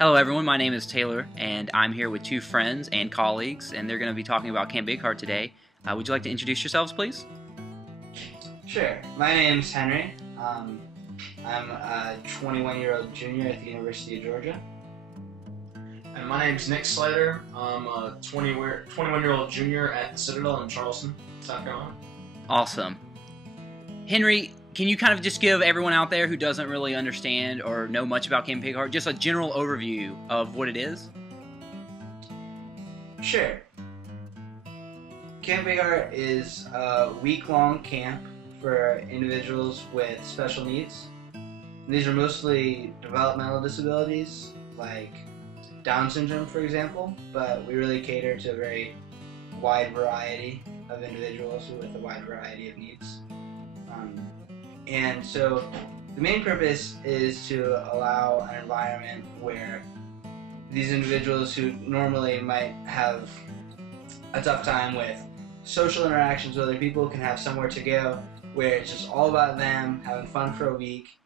Hello everyone, my name is Taylor and I'm here with two friends and colleagues and they're going to be talking about Camp Big Heart today. Would you like to introduce yourselves, please? Sure. My name's Henry. I'm a 21-year-old junior at the University of Georgia. And my name's Nick Slater. I'm a 21-year-old junior at the Citadel in Charleston, South Carolina. Awesome. Henry, can you kind of just give everyone out there who doesn't really understand or know much about Camp Big Heart just a general overview of what it is? Sure. Camp Big Heart is a week-long camp for individuals with special needs. And these are mostly developmental disabilities, like Down syndrome, for example, but we really cater to a very wide variety of individuals with a wide variety of needs. And so the main purpose is to allow an environment where these individuals who normally might have a tough time with social interactions with other people can have somewhere to go where it's just all about them, having fun for a week.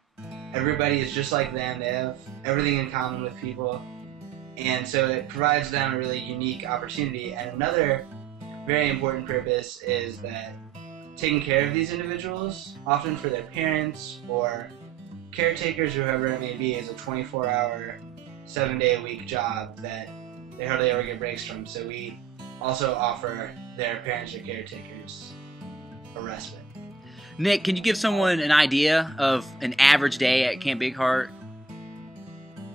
Everybody is just like them. They have everything in common with people. And so it provides them a really unique opportunity. And another very important purpose is that taking care of these individuals, often for their parents or caretakers or whoever it may be, is a 24-hour, 7-day-a-week job that they hardly ever get breaks from. So we also offer their parents or caretakers a respite. Nick, can you give someone an idea of an average day at Camp Big Heart?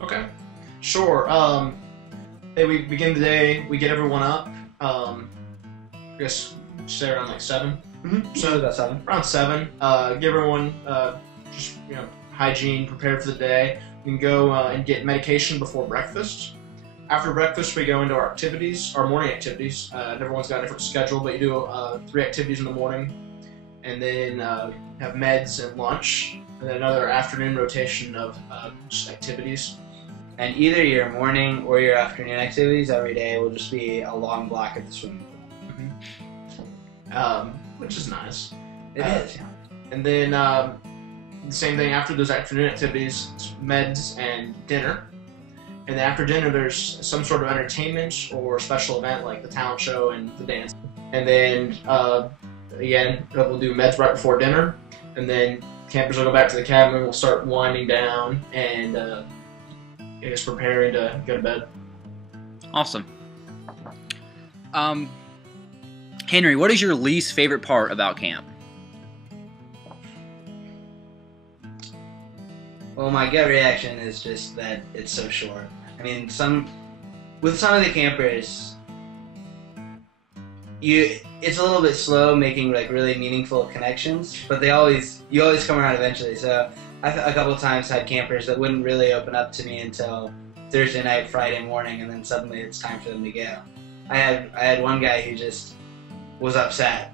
Okay, sure. We begin the day, we get everyone up. I guess say around like 7. So about 7. Around 7. Give everyone just hygiene, prepared for the day. We can go and get medication before breakfast. After breakfast, we go into our activities, our morning activities. Everyone's got a different schedule, but you do 3 activities in the morning, and then have meds and lunch, and then another afternoon rotation of just activities. And either your morning or your afternoon activities every day will just be a long block at the swimming pool. Which is nice. It is, yeah. And then the same thing after those afternoon activities, it's meds and dinner. And then after dinner, there's some sort of entertainment or special event like the talent show and the dance. And then again, we'll do meds right before dinner. And then campers will go back to the cabin and we'll start winding down and I guess preparing to go to bed. Awesome. Henry, what is your least favorite part about camp? Well, my gut reaction is just that it's so short. I mean, with some of the campers, it's a little bit slow making like really meaningful connections, but you always come around eventually. So I've a couple of times had campers that wouldn't really open up to me until Thursday night, Friday morning, and then suddenly it's time for them to go. I had one guy who just was upset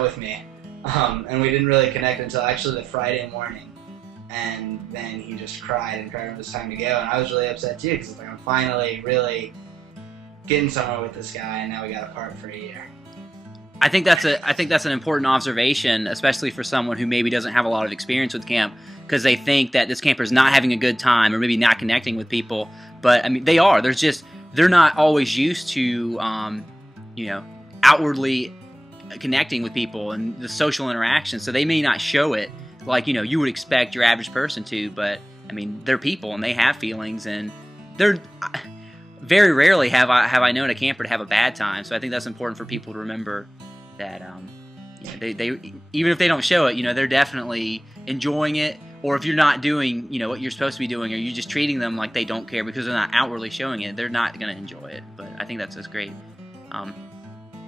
with me, and we didn't really connect until actually the Friday morning. And then he just cried when it was time to go, and I was really upset too because like I'm finally really getting somewhere with this guy, and now we got apart for a year. I think that's an important observation, especially for someone who maybe doesn't have a lot of experience with camp, because they think that this camper is not having a good time or maybe not connecting with people. But I mean, they are. They're not always used to outwardly connecting with people and the social interaction, so they may not show it like you would expect your average person to. But I mean, they're people and they have feelings, and they're very rarely have I known a camper to have a bad time. So I think that's important for people to remember that they even if they don't show it, they're definitely enjoying it. Or if you're not doing what you're supposed to be doing, or you're just treating them like they don't care because they're not outwardly showing it, they're not going to enjoy it. But I think that's great.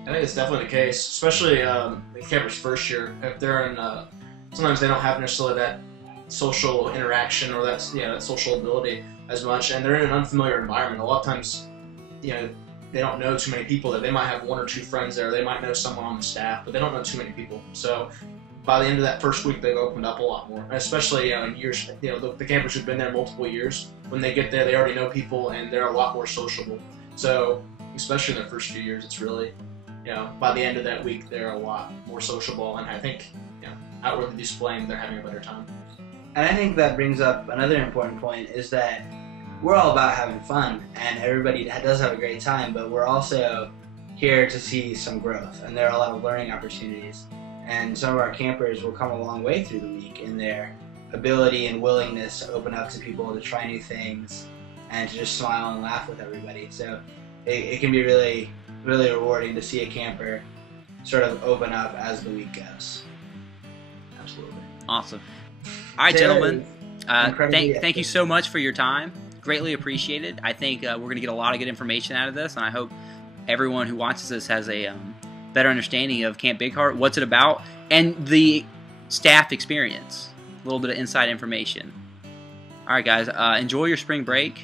I think it's definitely the case, especially the camper's first year. If they're in, sometimes they don't have necessarily that social interaction or that social ability as much, and they're in an unfamiliar environment. A lot of times, they don't know too many people. That they might have 1 or 2 friends there. They might know someone on the staff, but they don't know too many people. So by the end of that first week, they've opened up a lot more. Especially in years, the campers who've been there multiple years. When they get there, they already know people, and they're a lot more sociable. So especially in their first few years, it's really by the end of that week, they're a lot more sociable, and I think outwardly displaying they're having a better time. And I think that brings up another important point, is that we're all about having fun, and everybody does have a great time, but we're also here to see some growth, and there are a lot of learning opportunities. And some of our campers will come a long way through the week in their ability and willingness to open up to people, to try new things, and to just smile and laugh with everybody. So it can be really, really rewarding to see a camper sort of open up as the week goes. Absolutely. Awesome. All right, Taylor, gentlemen. Thank you so much for your time. Greatly appreciated. I think we're going to get a lot of good information out of this, and I hope everyone who watches this has a better understanding of Camp Big Heart, what's it about, and the staff experience. A little bit of inside information. All right, guys. Enjoy your spring break.